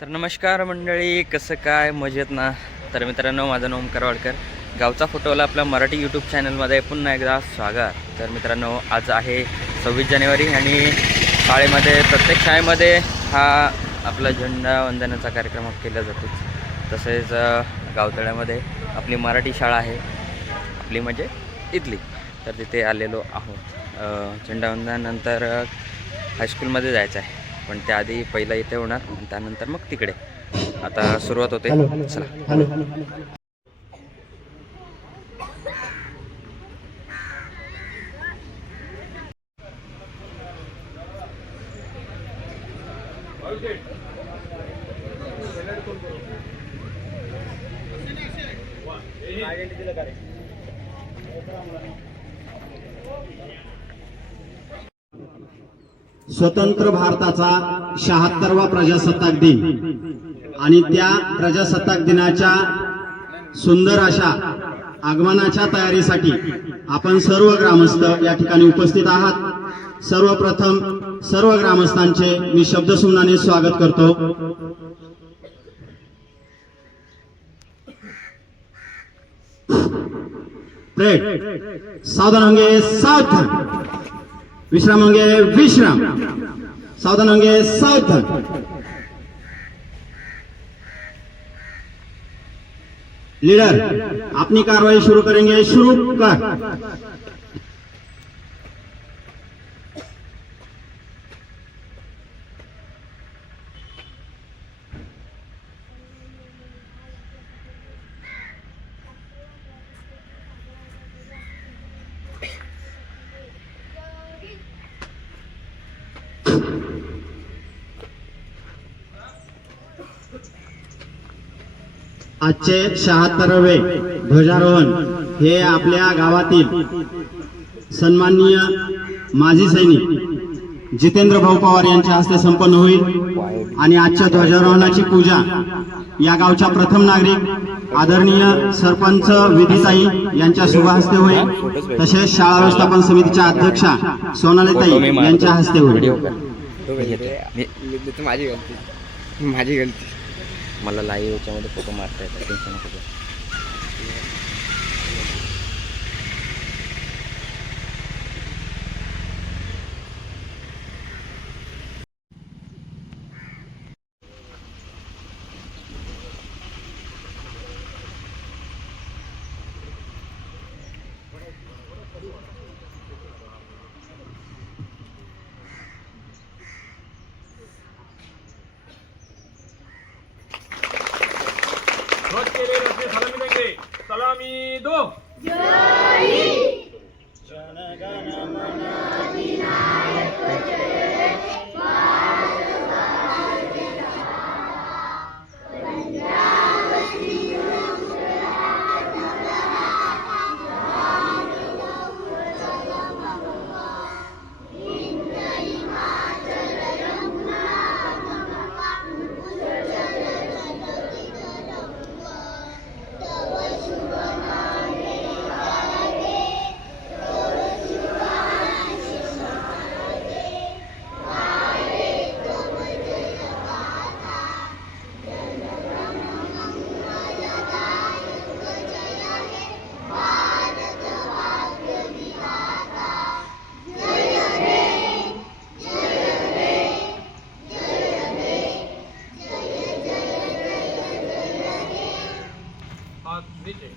तर नमस्कार मंडळी कसं काय? मजेत ना? तर मित्रांनो माझं नाव ओमकार वाडकर. गावचा फोटोला आपल्या मराठी यूट्यूब चॅनलमध्ये पुन्हा एकदा स्वागत. तर मित्रांनो आज आहे सव्वीस जानेवारी आणि शाळेमध्ये प्रत्येक शाळेमध्ये हा आपला झेंडा वंदनाचा कार्यक्रम केला जातो. तसेच गावतळ्यामध्ये आपली मराठी शाळा आहे. आपली म्हणजे इथली. तर तिथे आलेलो आहोत. झेंडावंदनानंतर हायस्कूलमध्ये जायचं आहे. पण त्याआधी पहिला इथे होणार आणि त्यानंतर मग तिकडे. आता सुरुवात होते. चला. स्वतंत्र भारताचा शहात्तरवा प्रजासत्ताक दिन. आणि त्या प्रजासत्ताक दिनाच्या सुंदर अशा आगमनाच्या तयारीसाठी आपण सर्व ग्रामस्थ या ठिकाणी उपस्थित आहात. सर्वप्रथम सर्व ग्रामस्थांचे मी शब्दसुमनाने स्वागत करतो. प्रेड. सावधान होंगे सावधान विश्राम होंगे विश्राम। सावधान होंगे सावधान। लीडर अपनी कार्रवाई शुरू करेंगे शुरू कर। आजचे शहात्तरावे ध्वजारोहण हे आपल्या गावातील सन्माननीय माजी सैनिक जितेंद्र भाऊ पवार यांच्या हस्ते संपन्न होईल. आणि आजच्या ध्वजारोहणाची पूजा या गावच्या प्रथम नागरिक आदरणीय सरपंच विधीताई यांच्या शुभ हस्ते होईल. तसेच शाळा व्यवस्थापन समितीच्या अध्यक्षा सोनालीताई यांच्या हस्ते होईल. माझी गलती माझी गलती. मला लाईव्ह याच्यामध्ये फोटो मारता येतात. टेन्शन नको કરી દો मातनी जय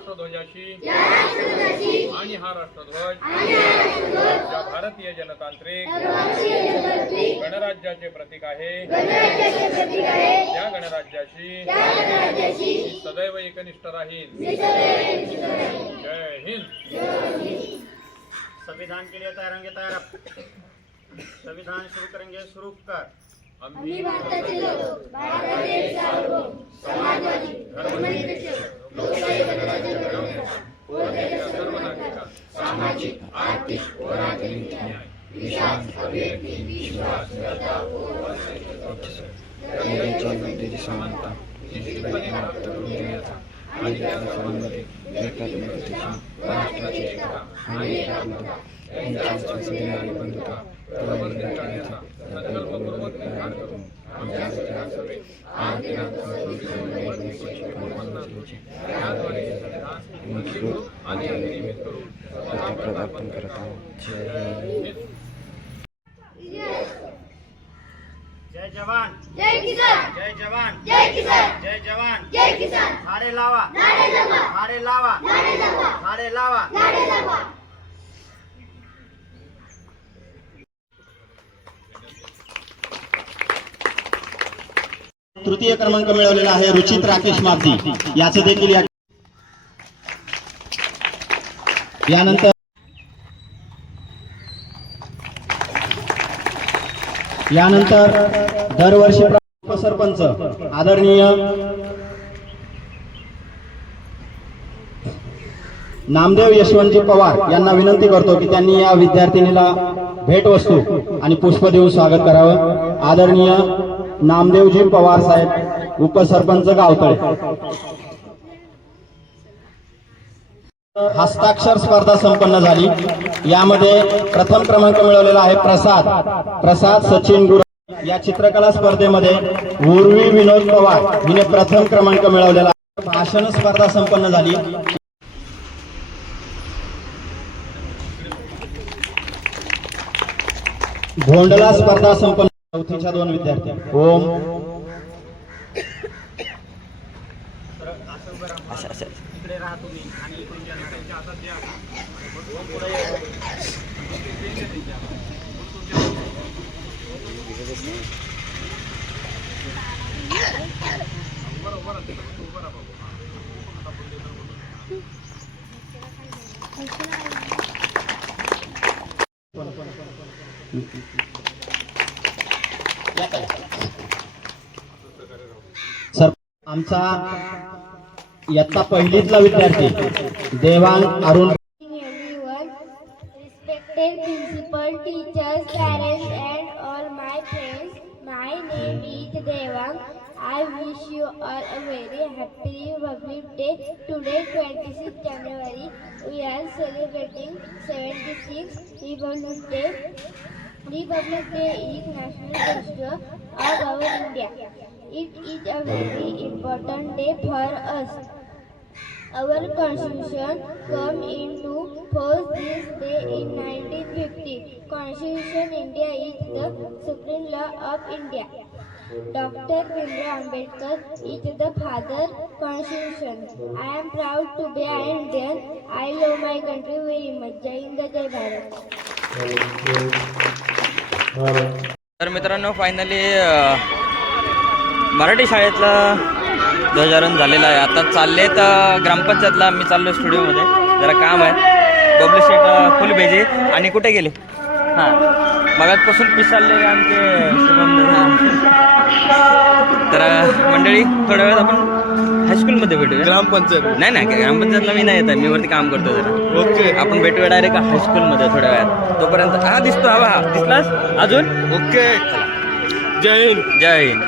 राष्ट्रध्वजाशी आणि हा राष्ट्रध्वज या भारतीय जनतांत्रिक गणराज्याचे प्रतीक आहे. त्या गणराज्याशी सदैव एकनिष्ठ राहीन. जय हिंद. संविधान के लिए तैयार होंगे तैयार संविधान शुरू करेंगे शुरू कर। आम्ही भारताचे लोक भारताचे सार्वभौम समाजवादी धर्मनिरपेक्ष लोकशाही गणराज्य घडवण्याचा व त्याच्या सर्व नागरिकांना सामाजिक आर्थिक व राजनीतिक न्याय विश्वास अभिव्यक्ती विश्वास श्रद्धा व समानता निश्चितपणे प्राप्त करून देण्याचा आणि एकात्मकतेची एकता आणि एकात्मता यांच्या बंधुता करण्याचा संकल्पपूर्वक आमच्या मजबूत आणि करून प्रदार्पण करत आहोत जय जय जवान. जय किसान. जय जवान. जय किसान. जय जवान. जय किसान. झाडे लावा. नारे लावा. नारे जगवा झाडे लावा. नारे जगवा तृतीय क्रमांक मिळवलेला आहे रुचित राकेश मागदी याचे देखील यानंतर यानंतर दरवर्षी उपसरपंच आदरणीय नामदेव यशवंतजी पवार यांना विनंती करतो की त्यांनी या विद्यार्थिनीला भेटवस्तू आणि पुष्प देऊन स्वागत करावं. आदरणीय नामदेवजी पवार साहेब उपसरपंच गावतळे. हस्ताक्षर स्पर्धा संपन्न झाली. यामध्ये प्रथम क्रमांक मिळवलेला आहे प्रसाद. प्रसाद सचिन गुरु. या चित्रकला स्पर्धेमध्ये उर्वी विनोद पवार हिने प्रथम क्रमांक मिळवलेला आहे. भाषण स्पर्धा संपन्न झाली. भोंडला स्पर्धा संपन्न चौथीच्या दोन विद्यार्थी ओम इकडे राहा आमचा इयत्ता पहिलीतला विद्यार्थी Devang Arun respected principal, teachers, parents, and all my friends my name Kartik Devang. I wish you all a very happy Republic Day. Today, 26 January, we are celebrating 76th Republic Day. Republic Day is national festival of our India. It is a very important day for us. Our constitution came into force this day in 1950. Constitution India is the supreme law of India. Dr. Bimra Ambedkar is the father constitution. I am proud to be an Indian. I love my country very much. Jai Hind, Jai Bharat. तर मित्रांनो finally Marathi शाळेतलं ध्वजारोहण झालेलं आहे. आता चालले तर ग्रामपंचायतला मी चाललो स्टुडिओमध्ये. जरा काम आहे. पब्लिसिट फुल भेजी आणि कुठे गेले? हां. मगातपासून पिसाळलेले आमचे शुभम. तर मंडळी थोड्या वेळात आपण हायस्कूलमध्ये भेटूया. ग्रामपंचायत. नाही नाही ग्रामपंचायतला मी नाही येत आहे. मी वरती काम करतो जरा. ओके. आपण भेटूया डायरेक्ट हायस्कूलमध्ये थोड्या वेळात. तोपर्यंत हा दिसतो. हा बघा. दिसलास? अजून? ओके. जय हिंद. जय हिंद.